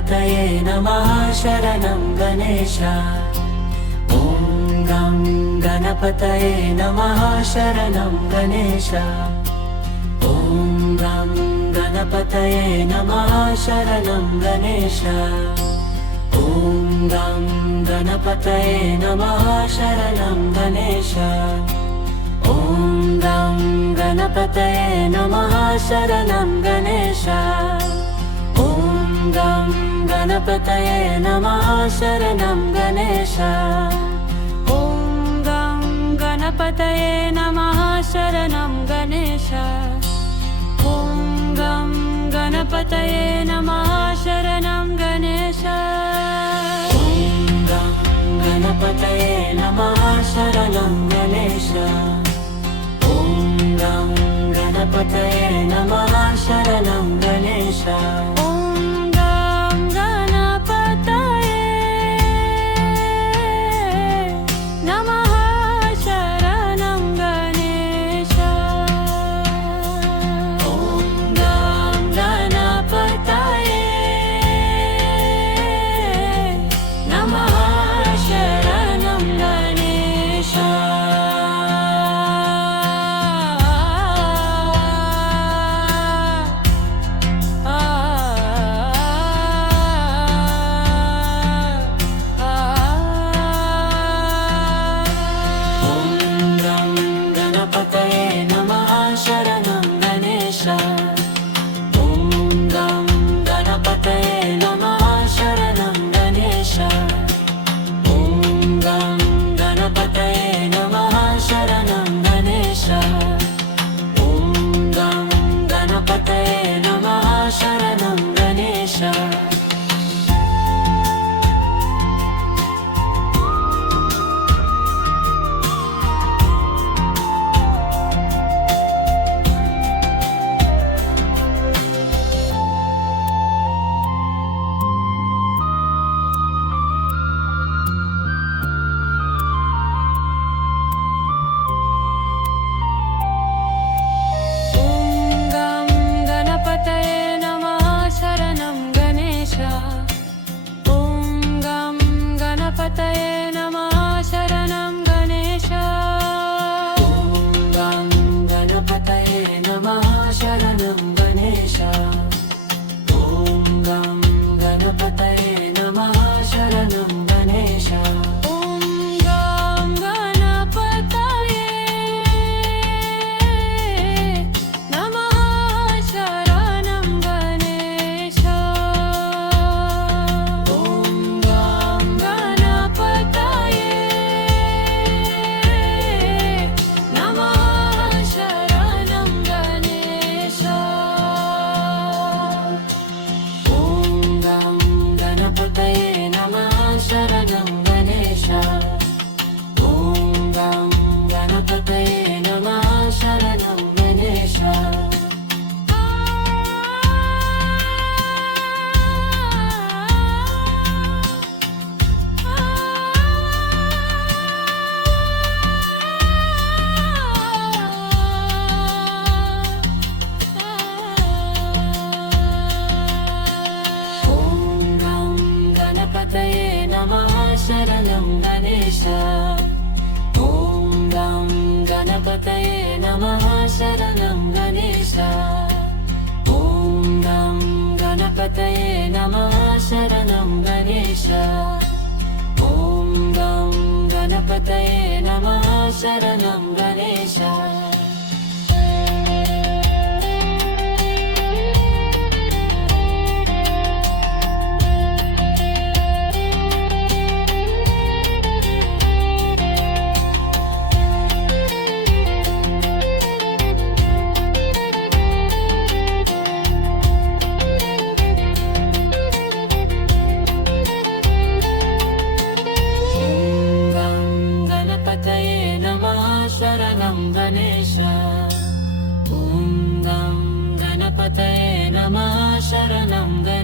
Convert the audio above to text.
गणपतये नमः शरणं गणेश। ॐ गं गणपतये नमः शरणं गणेश। ॐ गं गणपतये नमः शरणं गणेश। ॐ गं गणपतये नमः शरणं गणेश। ॐ गं गणपतये नमः शरणं गणेश। ॐ गं गणपतये नमः शरणं गणेश। ॐ गं गणपतये नमः शरणं गणेश। ॐ गं गणपतये नमः शरणं गणेश। ॐ गं गणपतये नमः शरणं गणेश। ॐ गं गणपतये नमः शरणं गणेश। ॐ गं गणपतये नमः शरणं गणेश। ॐ गं गणपतये नमः शरणं गणेश। शरणं गणेश। ॐ गं गणपतये नमः शरणं गणेश। ॐ गं गणपतये नमः शरणं गणेश। ॐ गं गणपतये नमः शरणं गणेश। गणेश। ॐ गं गणपतये नमः शरणं गणेश।